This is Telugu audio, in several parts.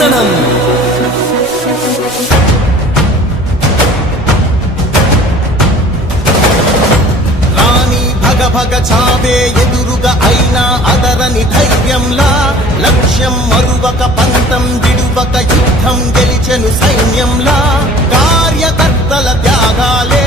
వందనం. రాణి భగ భగ చావే ఎదురుగా అయినా అదరని ధైర్యంలా లక్ష్యం మరువక పంతం విడువక యుద్ధం గెలిచెను సైన్యంలా. కార్యకర్తల త్యాగాలే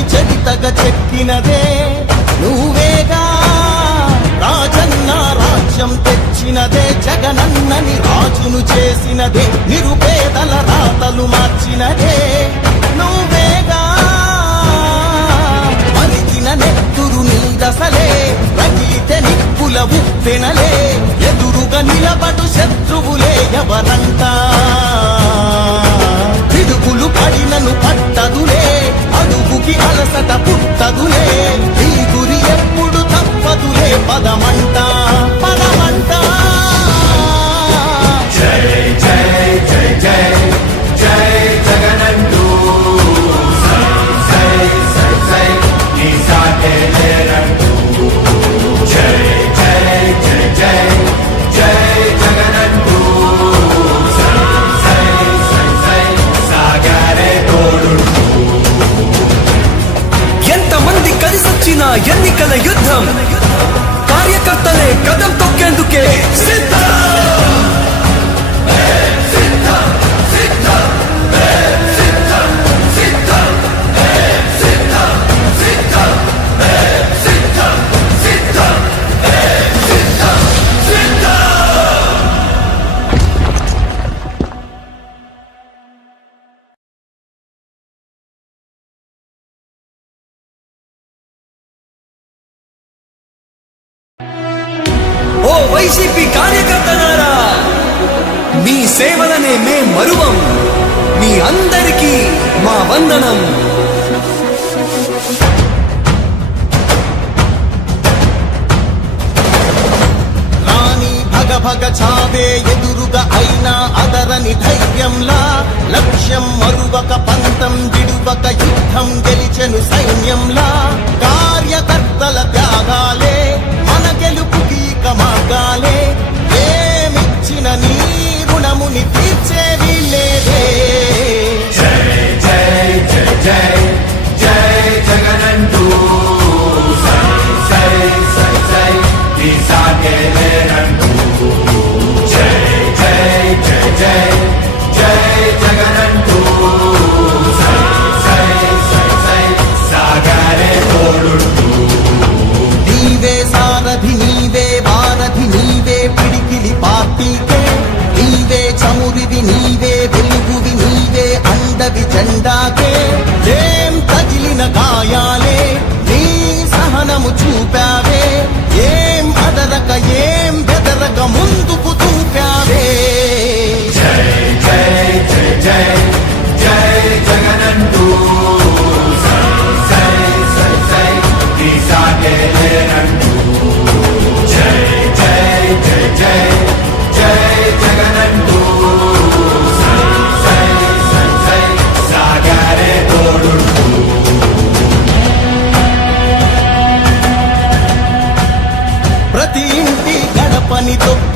గుర్తుని చరితగా చెక్కినదే నువ్వేగా రాజన్న రాజ్యం తెచ్చినదే జగనన్నని రాజును చేసినదే నిరుపేదల రాతలు మార్చినదే. నువ్వేగా మరిగిన నెత్తురు నీదసలే రగిలితే నిప్పుల ఉప్పెనలే ఎదురుగా నిలబడు శత్రువులే ఎవరంట ఎన్నికల కార్యకర్తలే కదం తొక్కేందుకే సిద్ధం. వైసీపీ కార్యకర్తలారా మీ సేవలనే మే మరువం మీ అందరికీ మా వందనం. రాణి భగ భగ చావే ఎదురుగా అయినా అదరని ధైర్యంలా లక్ష్యం మరువక పంతం విడువక యుద్ధం గెలిచెను సైన్యంలా. కార్యకర్తల త్యాగాలే మన గెలుపుకి మార్గాలే. ఏమిచ్చిన నీ రుణముని తీర్చేది లేదే నీవే ఇందాకే ఏం తగిలిన గాయాలే నీ సహనము చూపావే ఏం అదరక ఏం బెదరక ముందుకు చూపావే. జై జై జై జై జై జగనంటూ జై జై జై జై.